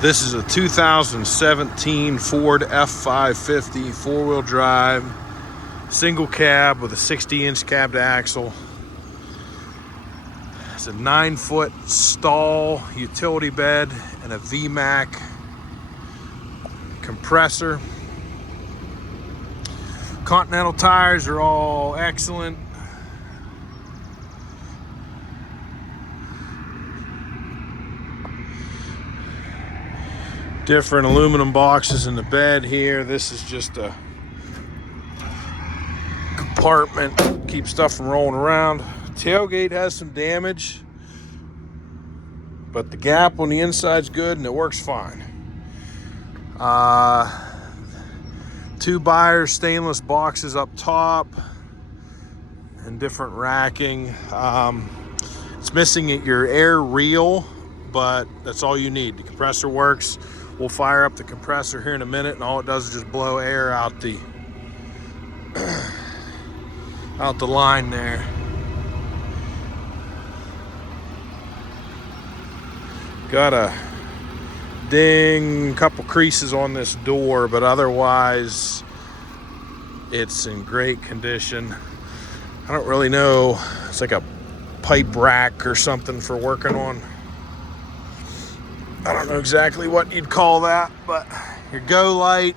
This is a 2017 Ford F550 four-wheel drive, single cab with a 60-inch cab to axle. It's a 9-foot stall utility bed and a VMAC compressor. Continental tires are all excellent. Different aluminum boxes in the bed here. This is just a compartment, keep stuff from rolling around. Tailgate has some damage, but the gap on the inside's good and it works fine. 2 Byers stainless boxes up top and different racking. It's missing your air reel, but that's all you need. The compressor works. We'll fire up the compressor here in a minute, and all it does is just blow air out the line there. Got a ding, couple creases on this door, but otherwise it's in great condition. I don't really know. It's like a pipe rack or something for working on. I don't know exactly what you'd call that, but your go light,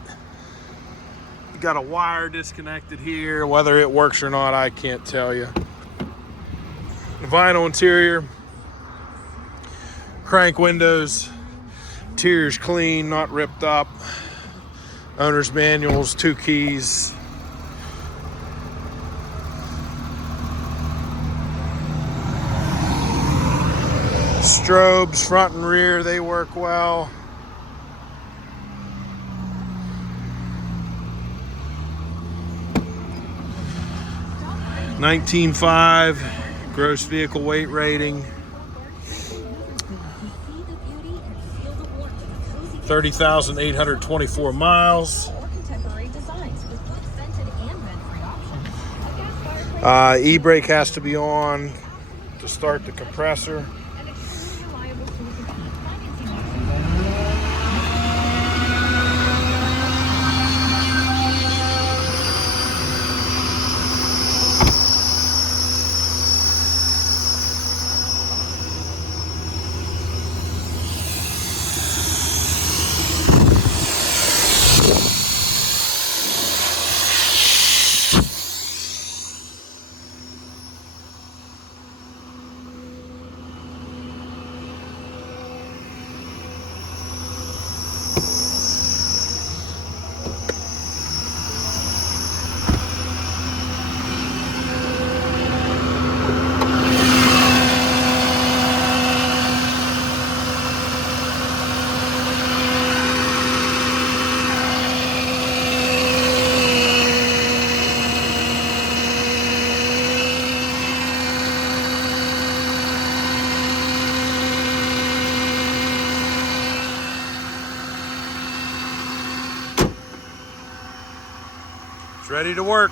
you got a wire disconnected here. Whether it works or not, I can't tell you. The vinyl interior, crank windows, interior's clean, not ripped up. Owner's manuals, 2 keys. Strobes, front and rear, they work well. $19,500 gross vehicle weight rating. 30,824 miles. E-brake has to be on to start the compressor. It's ready to work.